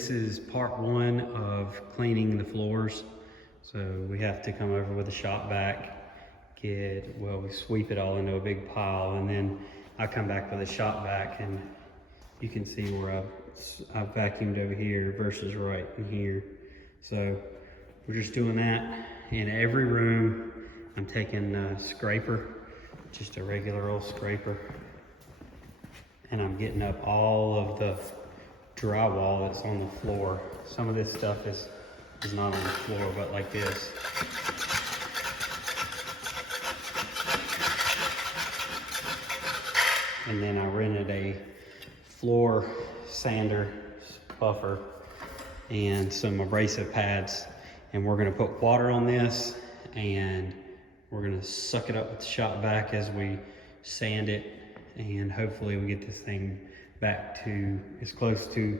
this is part one of cleaning the floors. So we have to come over with a shop vac, we sweep it all into a big pile, and then I come back with a shop vac, and you can see where I've vacuumed over here versus right in here. So we're just doing that in every room. I'm taking a scraper, just a regular old scraper, and I'm getting up all of the drywall that's on the floor. Some of this stuff is not on the floor, but like this. And then I rented a floor sander buffer and some abrasive pads, and we're gonna put water on this, and we're gonna suck it up with the shop vac as we sand it, and hopefully we get this thing back to as close to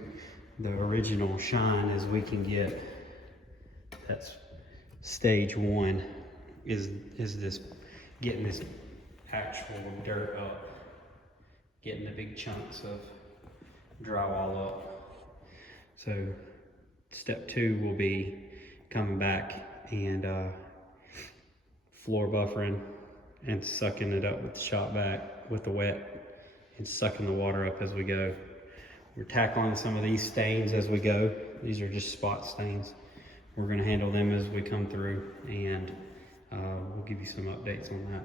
the original shine as we can get. That's stage one, is this getting this actual dirt up, getting the big chunks of drywall up. So step two will be coming back and floor buffering and sucking it up with the shop vac with the wet, and sucking the water up as we go. We're tackling some of these stains as we go. These are just spot stains. We're gonna handle them as we come through, and we'll give you some updates on that.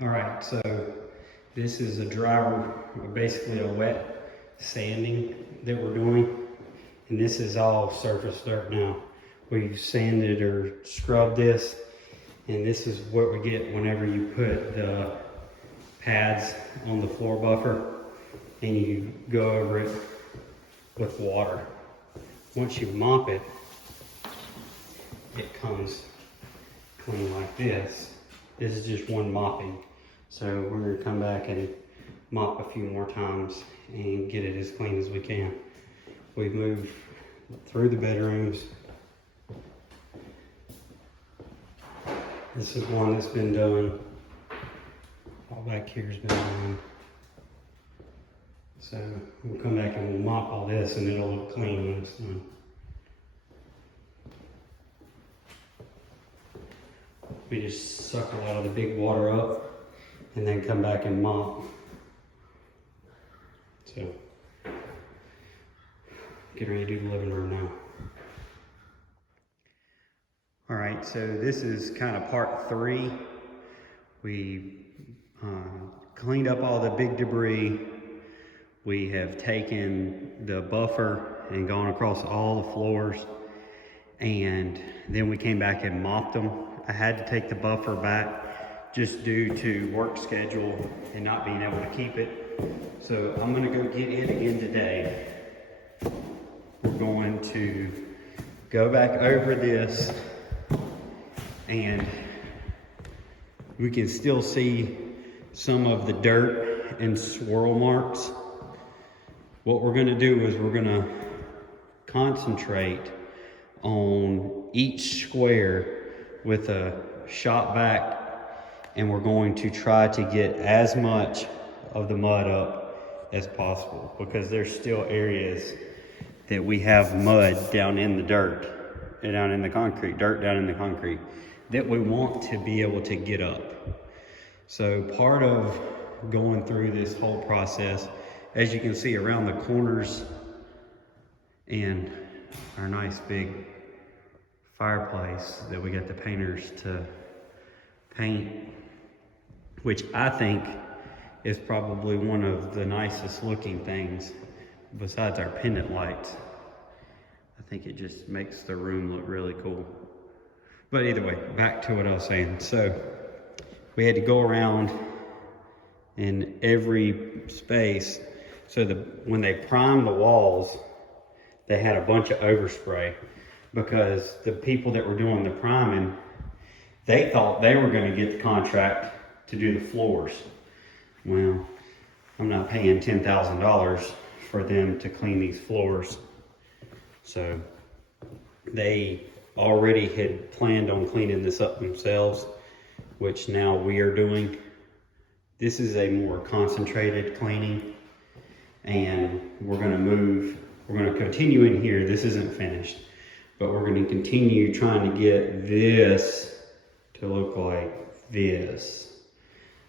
All right, so this is basically a wet sanding that we're doing, and this is all surface dirt now. We've sanded or scrubbed this, and this is what we get whenever you put the pads on the floor buffer and you go over it with water. Once you mop it, it comes clean like this. This is just one mopping. So we're gonna come back and mop a few more times and get it as clean as we can. We've moved through the bedrooms. This is one that's been done. All back here has been done. So we'll come back and we'll mop all this, and it'll look clean when it's done. We just suck a lot of the big water up and then come back and mop. So get ready to do the living room now. All right, so this is kind of part three. We cleaned up all the big debris. We have taken the buffer and gone across all the floors, and then we came back and mopped them. I had to take the buffer back just due to work schedule and not being able to keep it. So I'm gonna go get it again today. We're going to go back over this, and we can still see some of the dirt and swirl marks. What we're gonna do is we're gonna concentrate on each square with a shop vac, and we're going to try to get as much of the mud up as possible, because there's still areas that we have mud down in the dirt, down in the concrete, that we want to be able to get up. So part of going through this whole process, as you can see around the corners and our nice big fireplace that we got the painters to paint, which I think is probably one of the nicest looking things besides our pendant lights. I think it just makes the room look really cool. But either way, back to what I was saying. So we had to go around in every space. So when they primed the walls, they had a bunch of overspray, because the people that were doing the priming, they thought they were going to get the contract to do the floors. Well, I'm not paying $10,000 for them to clean these floors. So they already had planned on cleaning this up themselves, which now we are doing. This is a more concentrated cleaning, and we're going to move We're gonna continue in here. This isn't finished, but we're gonna continue trying to get this to look like this.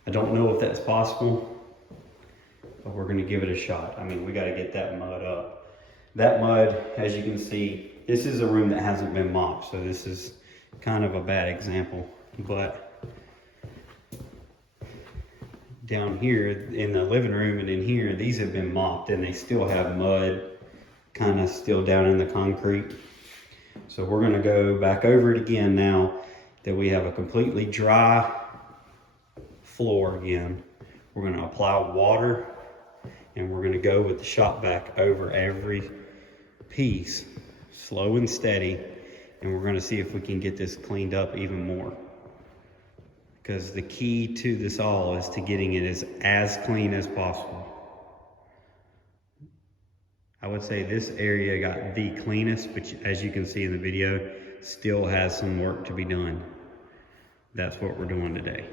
I don't know if that's possible, but we're gonna give it a shot. I mean, we gotta get that mud up. That mud, as you can see, this is a room that hasn't been mopped, so this is kind of a bad example, but down here in the living room and in here, these have been mopped and they still have mud kind of still down in the concrete. So we're gonna go back over it again now that we have a completely dry floor again. We're gonna apply water and we're gonna go with the shop vac over every piece, slow and steady, and we're gonna see if we can get this cleaned up even more. Because the key to this all is to getting it as clean as possible. I would say this area got the cleanest, but as you can see in the video, still has some work to be done. That's what we're doing today.